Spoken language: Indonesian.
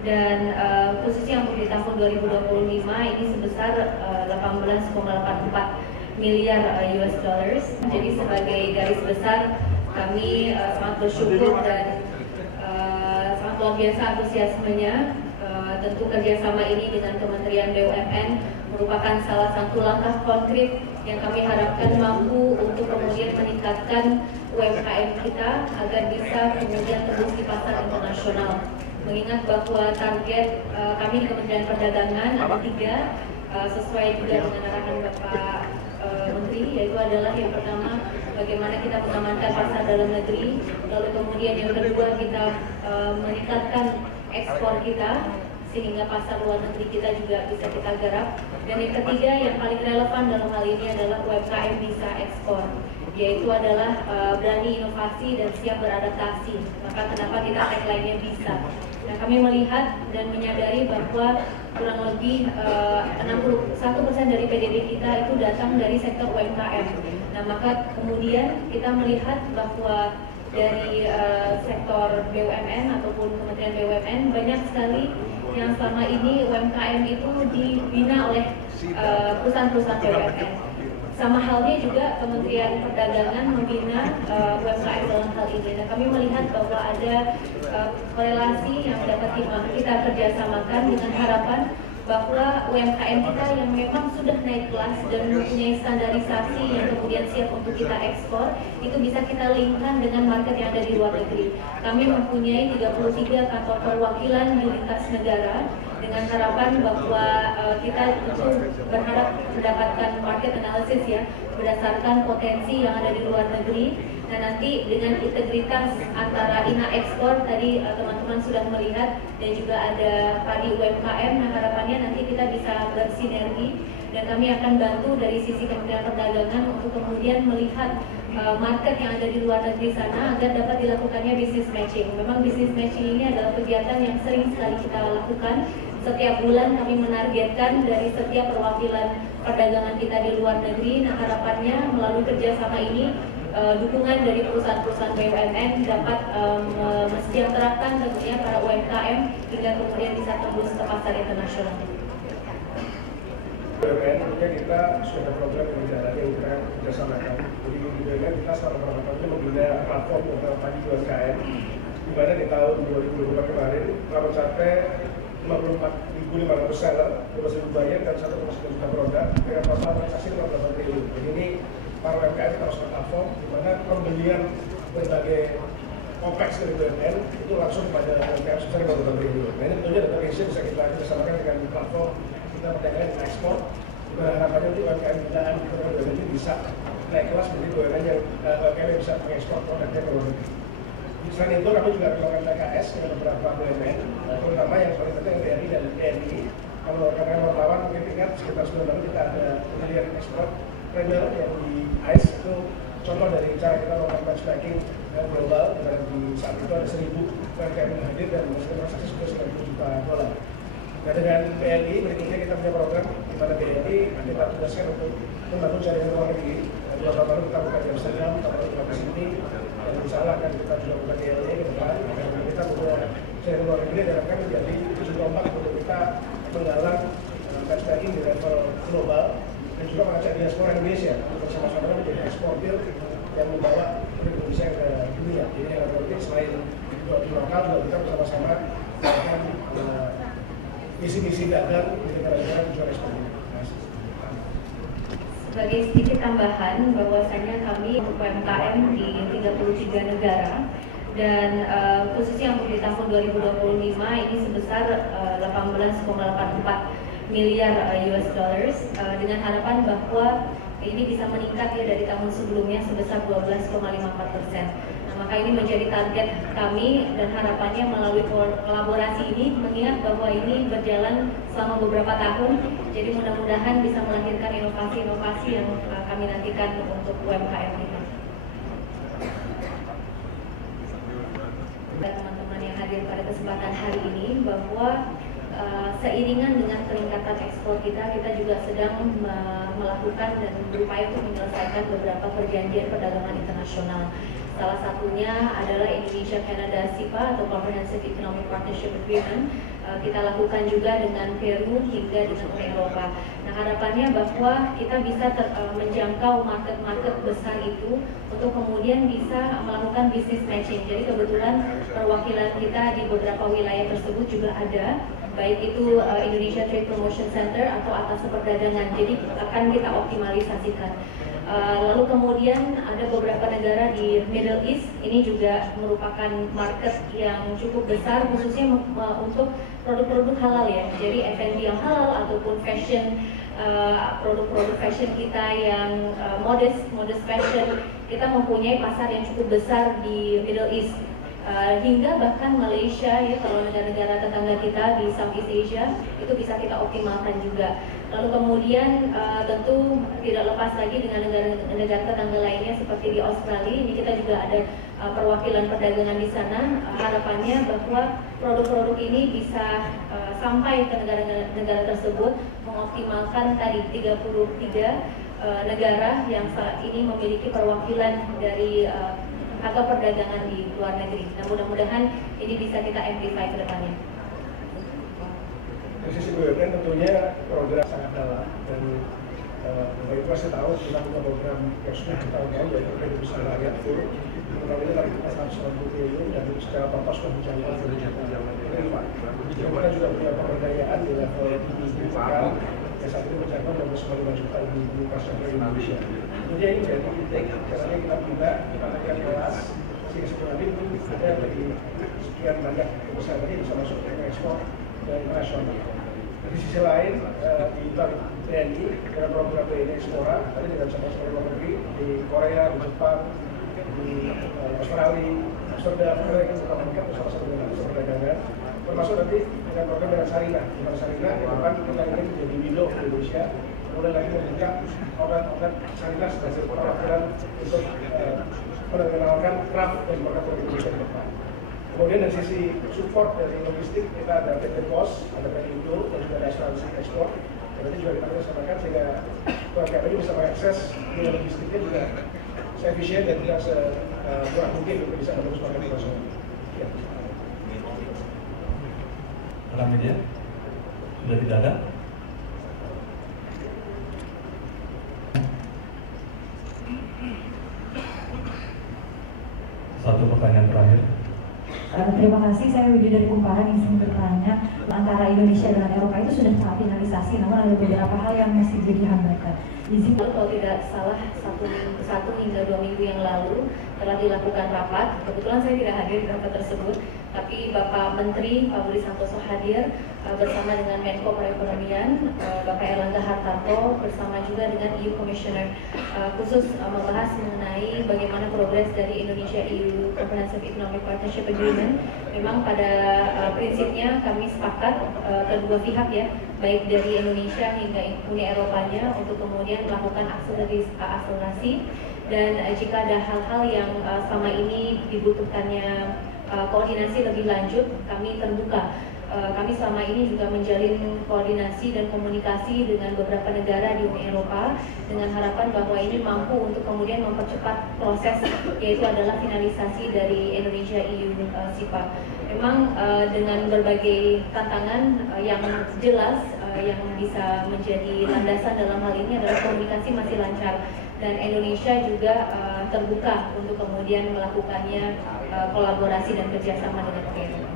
Dan khususnya untuk di tahun 2025 ini sebesar 18,84 miliar US dollars. Jadi sebagai garis besar kami sangat bersyukur dan sangat luar biasa antusiasmenya. Tentu kerjasama ini dengan Kementerian BUMN merupakan salah satu langkah konkret yang kami harapkan mampu untuk kemudian meningkatkan UMKM kita agar bisa kemudian tembus di pasar internasional. Mengingat bahwa target kami di Kementerian Perdagangan ada 3, sesuai juga dengan arahan Bapak Menteri, yaitu adalah yang pertama bagaimana kita mengamankan pasar dalam negeri, lalu kemudian yang kedua kita meningkatkan ekspor kita sehingga pasar luar negeri kita juga bisa kita garap, dan yang ketiga yang paling relevan dalam hal ini adalah UMKM bisa ekspor, yaitu adalah berani inovasi dan siap beradaptasi. Maka kenapa kita tagline-nya bisa? Nah, kami melihat dan menyadari bahwa kurang lebih 61% dari PDB kita itu datang dari sektor UMKM. Nah, maka kemudian kita melihat bahwa dari sektor BUMN ataupun Kementerian BUMN banyak sekali yang selama ini UMKM itu dibina oleh perusahaan-perusahaan BUMN. Sama halnya juga Kementerian Perdagangan membina UMKM dalam hal ini. Dan kami melihat bahwa ada korelasi yang dapat kita kerjasamakan dengan harapan bahwa UMKM kita yang memang sudah naik kelas dan mempunyai standarisasi yang kemudian siap untuk kita ekspor, itu bisa kita linkkan dengan market yang ada di luar negeri. Kami mempunyai 33 kantor perwakilan di lintas negara dengan harapan bahwa kita tentu berharap mendapatkan market analysis ya berdasarkan potensi yang ada di luar negeri. Nah, nanti dengan integritas antara INA ekspor tadi teman-teman sudah melihat dan juga ada padi UMKM, nah harapannya nanti kita bisa bersinergi dan kami akan bantu dari sisi Kementerian Perdagangan untuk kemudian melihat market yang ada di luar negeri sana agar dapat dilakukannya business matching. Memang business matching ini adalah kegiatan yang sering sekali kita lakukan. Setiap bulan kami menargetkan dari setiap perwakilan perdagangan kita di luar negeri. Nah, harapannya melalui kerjasama ini dukungan dari perusahaan-perusahaan BUMN dapat mensejahterakan tentunya para UMKM hingga kemudian bisa tembus ke pasar internasional. BUMN tentunya kita sudah ada program yang menjalani UMKM kerjasama kami. Jadi di BUMN kita selama beberapa tahun ini membina platform untuk padi UMKM, di mana di tahun 2024 kemarin telah mencapai 54.500 seller, 12.000 buyer dan 1,9 juta produk dengan total transaksi 58 triliun. Jadi ini para UMKM kita masuk platform di mana pembelian berbagai OPEX dari BUMN itu langsung kepada UMKM sebesar 58 triliun. Nah, ini tentunya database bisa kita kerjasamakan dengan platform kita perdagangan dan ekspor. Dengan harapannya nanti UMKM binaan di BUMN ini bisa naik kelas menjadi BUMN yang UMKM yang bisa mengekspor produknya ke luar negeri. Selain itu kami juga melakukan PKS dengan beberapa BUMN, terutama yang paling penting BRI dan TNI. Kalau rekan-rekan wartawan mungkin ingat sekitar 9 tahun kita ada pilihan ekspor trader yang di ICE, itu contoh dari cara kita melakukan benchmarking global, dimana di saat itu ada 1.000 UMKM yang hadir dan menghasilkan transaksi sudah 90 juta dolar. Nah, dengan BRI berikutnya kita punya program di mana BRI kita tugaskan untuk membantu jaringan luar negeri. 2 tahun lalu kita buka di Amsterdam, tahun lalu kita di Sydney, dan insya Allah akan kita juga buka di LA ke depan. Dan kita punya jaringan luar negeri dan akan menjadi ujung tombak untuk kita menggalang benchmarking di level global dan juga mengajak diaspora Indonesia untuk bersama-sama menjadi eksportir yang membawa Indonesia ke dunia. Jadi yang penting selain di lokal juga kita bersama-sama melakukan misi-misi dagang di negara-negara tujuan ekspor. Sebagai sedikit tambahan bahwasanya kami untuk UMKM di 33 negara dan khususnya untuk di tahun 2025 ini sebesar 18,84 miliar US dollars dengan harapan bahwa ini bisa meningkat ya dari tahun sebelumnya sebesar 12,54%. Nah, maka ini menjadi target kami dan harapannya melalui kolaborasi ini, mengingat bahwa ini berjalan selama beberapa tahun, jadi mudah-mudahan bisa melahirkan inovasi-inovasi yang kami nantikan untuk UMKM kita. Teman-teman yang hadir pada kesempatan hari ini bahwa seiringan dengan peningkatan ekspor kita juga sedang melakukan dan berupaya untuk menyelesaikan beberapa perjanjian perdagangan internasional. Salah satunya adalah Indonesia-Canada SIPA atau Comprehensive Economic Partnership Agreement. Kita lakukan juga dengan Peru hingga dengan Uni Eropa. Nah, harapannya bahwa kita bisa menjangkau market-market besar itu untuk kemudian bisa melakukan business matching. Jadi kebetulan perwakilan kita di beberapa wilayah tersebut juga ada, baik itu Indonesia Trade Promotion Center atau atas perdagangan. Jadi akan kita optimalisasikan. Lalu kemudian ada beberapa negara di Middle East, ini juga merupakan market yang cukup besar khususnya untuk produk-produk halal ya. Jadi F&B yang halal ataupun fashion, produk-produk fashion kita yang modest fashion, kita mempunyai pasar yang cukup besar di Middle East. Hingga bahkan Malaysia ya, kalau negara-negara tetangga kita di Southeast Asia itu bisa kita optimalkan juga. Lalu kemudian tentu tidak lepas lagi dengan negara-negara tetangga lainnya seperti di Australia, ini kita juga ada perwakilan perdagangan di sana. Harapannya bahwa produk-produk ini bisa sampai ke negara-negara tersebut, mengoptimalkan tadi 33 negara yang saat ini memiliki perwakilan dari atau perdagangan di luar negeri. Nah, mudah-mudahan ini bisa kita amplify ke depannya. Dari sisi BUMN tentunya program sangat dalam dan Bapak Ibu pasti tahu kita punya program yang sudah bertahun-tahun yaitu Kredit Usaha Rakyat Full. Program ini tadi kita 190 triliun dan secara total sudah mencapai triliun. Kita juga punya pemberdayaan di level individual yang saat ini mencapai 25 juta ibu-ibu pasca Indonesia. Jadi ini jadi caranya kita pindah kita naikkan kelas sehingga sebenarnya itu ada bagi sekian banyak usaha tadi bisa masuk ke ekspor dan internasional. Di sisi lain di TNI dengan program TNI Explora tadi dengan sama-sama luar negeri di Korea, di Jepang, di Australia, Amsterdam, mereka kita meningkat bersama-sama dengan perdagangan. Termasuk nanti dengan program dengan Sarinah, di mana Sarinah di depan kita ingin menjadi window di Indonesia, mulai lagi membuka outlet Sarinah sebagai perwakilan untuk mengenalkan craft dan produk Indonesia di depan. Kemudian dari sisi support dari logistik kita ada PT Pos, ada PT Indo, dan juga ada asuransi ekspor. Nanti juga kita bersamakan sehingga UMKM ini bisa mengakses biaya logistiknya juga efisien dan tidak semurah mungkin untuk bisa menembus market internasional. Ya. Rekan media sudah tidak ada. Satu pertanyaan terakhir. Terima kasih, saya Widya dari Kumparan yang ingin bertanya, antara Indonesia dengan Eropa itu sudah tahap finalisasi, namun ada beberapa hal yang masih jadi hambatan. Izin kalau tidak salah 1 hingga 2 minggu yang lalu telah dilakukan rapat. Kebetulan saya tidak hadir di rapat tersebut, tapi Bapak Menteri Pak Budi Santoso hadir bersama dengan Menko Perekonomian Bapak Erlangga Hartarto bersama juga dengan EU Commissioner khusus membahas mengenai bagaimana progres dari Indonesia EU Comprehensive Economic Partnership Agreement. Memang pada prinsipnya kami sepakat kedua pihak ya, baik dari Indonesia hingga Uni Eropanya untuk kemudian melakukan akselerasi dan jika ada hal-hal yang selama ini dibutuhkannya koordinasi lebih lanjut, kami terbuka. Kami selama ini juga menjalin koordinasi dan komunikasi dengan beberapa negara di Uni Eropa dengan harapan bahwa ini mampu untuk kemudian mempercepat proses, yaitu adalah finalisasi dari Indonesia EU SIPA. Memang dengan berbagai tantangan yang jelas yang bisa menjadi landasan dalam hal ini adalah komunikasi masih lancar dan Indonesia juga terbuka untuk kemudian melakukannya kolaborasi dan kerjasama dengan Uni Eropa.